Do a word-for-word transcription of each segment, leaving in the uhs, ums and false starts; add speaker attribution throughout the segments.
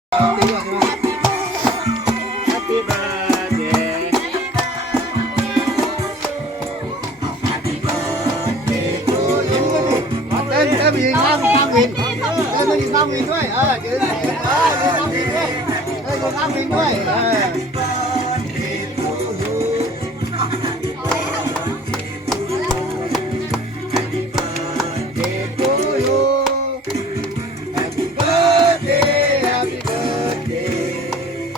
Speaker 1: Happy birthday
Speaker 2: เต้นเต้นไปยืนข้างข้างวินเต้นไปยืนข้างวินด้วยเออยืนเออยืนข้างวินด้วยเออยืนข้างวินด้วยเออ Happy to you Happy birthday Happy birthday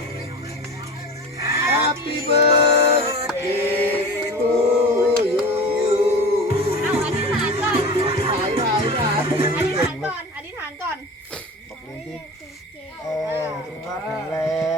Speaker 2: Happy birthday to you
Speaker 3: เอาอธิษฐานก่อน
Speaker 2: ถ่ายถ่ายถ่าย
Speaker 3: อธิษฐานก่อน อธิษฐานก่อน
Speaker 2: บอกเลยที่เออสุขภาพแข็งแรง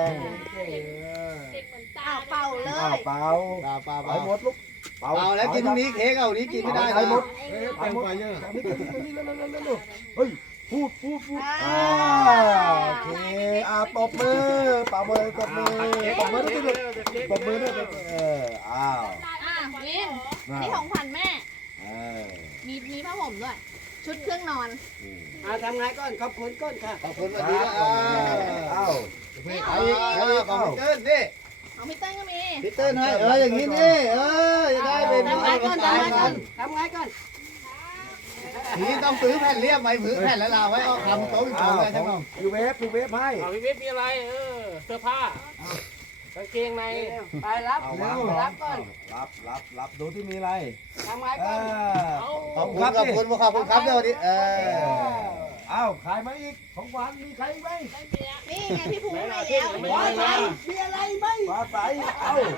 Speaker 3: อ้าวเป่าเล
Speaker 4: อ้าวย เปล่า
Speaker 2: เปล่าเปล่าเป
Speaker 4: ไป
Speaker 2: ล่า
Speaker 4: หมดลูกเปล่า
Speaker 2: เอาแล้วกินตรงนี้เค้กเอานี้กินไม่ได้
Speaker 4: ไปหมด
Speaker 2: นะ
Speaker 4: ไปหมดอันนี้กินอันนี้เร็วเร็วเร็วเร็วเฮ้ยพูดพูดพูด
Speaker 3: อ่า
Speaker 4: อ่าโอเคอ่าปรบมือปรบมือปรบมือปรบมือด้วยลูกปรบมือด้วยเอออ้าว
Speaker 3: อ่ะวินอันนี้ของขวัญแม่
Speaker 4: เออ
Speaker 3: มีมีผ้าห่มด้วย ชุดเครื่องนอน
Speaker 1: เอาทำไงก่อนขอบคุณก่อนค่ะ
Speaker 2: ขอบคุณ
Speaker 4: ค
Speaker 2: วัน
Speaker 4: รั
Speaker 2: นี้
Speaker 4: บ
Speaker 2: นะ
Speaker 4: อ้าว
Speaker 2: ไอ้ไอ้ของพี่เติ้ลนี่
Speaker 3: ของพี่เต้นก็มี
Speaker 2: พี่เติ้ลให้เอออย่างนี้นี่เออจะได้เป็น
Speaker 1: ทำไงก่อนทำไงก่อนทำไงก่อน
Speaker 2: ทีต้องซื้อแผ่นเรียบไหมผือแผ่นแล้วเราไว้เอาทำโต๊ะอีกโต๊ะไงใช่ไหม
Speaker 4: ยูเวฟยูเวฟให้
Speaker 5: เอาพี่เวฟมีอะไร เออ เสื้อผ้ากางเกงใน
Speaker 1: ไปรับ
Speaker 4: เอา
Speaker 1: เร็
Speaker 4: วาง
Speaker 1: วรับก่อน
Speaker 4: รับรับรับดูที่มีอะไร
Speaker 1: ทำไง
Speaker 4: เอ
Speaker 1: ก่อน
Speaker 4: อ
Speaker 2: ขอบคุณขอบคุณขอบคุณครับเดี๋ยวนี้เออ
Speaker 4: อ้าวขายมาอีกของหวานมีใครอีกไหม
Speaker 3: นี่ไงพี่ภูให้แล้ว
Speaker 5: ไม่
Speaker 1: ว่า
Speaker 5: ได้
Speaker 1: ไงมีอะไรไหม
Speaker 4: ฟ้าใสเอ้า